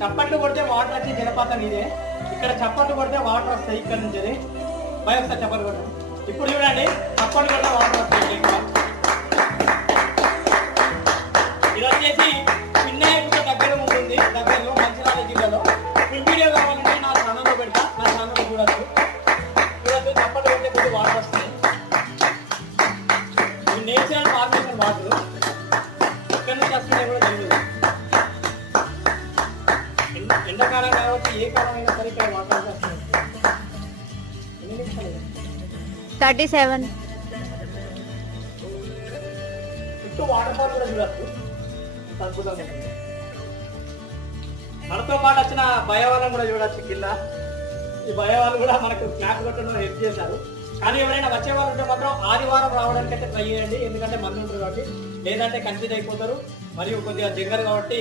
చప్పట్లు కొడితే వాటర్ వచ్చే జలపాతం ఇదే. ఇక్కడ చప్పట్లు కొడితే వాటర్ వస్తాయి ఇక్కడ నుంచి. భయ వస్తాయి చప్పట్లు కొట్టడం. ఇప్పుడు చూడండి, చప్పట్లు కొడితే వాటర్ వస్తాయి. ఇది వచ్చేసి వినాయకుడి దగ్గర ఉంటుంది, దగ్గరలో మంచిర్యాల జిల్లాలో. ఫుల్ వీడియో కావాలంటే నా ఛానల్లో పెడతా, నా ఛానల్లో చూడొచ్చు. చప్పట్లు కొడితే కొద్ది వాటర్ వస్తాయి. ఇది నేచురల్ ఫార్మేషన్ వాటర్. ఇక్కడ నుంచి వస్తున్నాయి కూడా తెలియదు. ఎండాకాలం కాబట్టి ఏ కాలం అయినా సరే ఇక్కడ వాటర్ వస్తుంది. 37. చుట్టూ వాటర్ ఫాల్ కూడా చూడచ్చు, అద్భుతంగా ఉంటుంది. మనతో పాటు వచ్చిన భయ వాళ్ళని కూడా చూడొచ్చు కింద. ఈ భయ వాళ్ళు కూడా మనకు క్లాప్ కొట్టడం హెల్ప్ చేశారు. కానీ ఎవరైనా వచ్చే వాళ్ళు ఉంటే మాత్రం ఆదివారం రావడానికి అయితే ట్రై చేయండి, ఎందుకంటే మంది ఉంటారు కాబట్టి. లేదంటే కన్ఫ్యూజ్ అయిపోతారు, మరియు కొద్దిగా దగ్గర కాబట్టి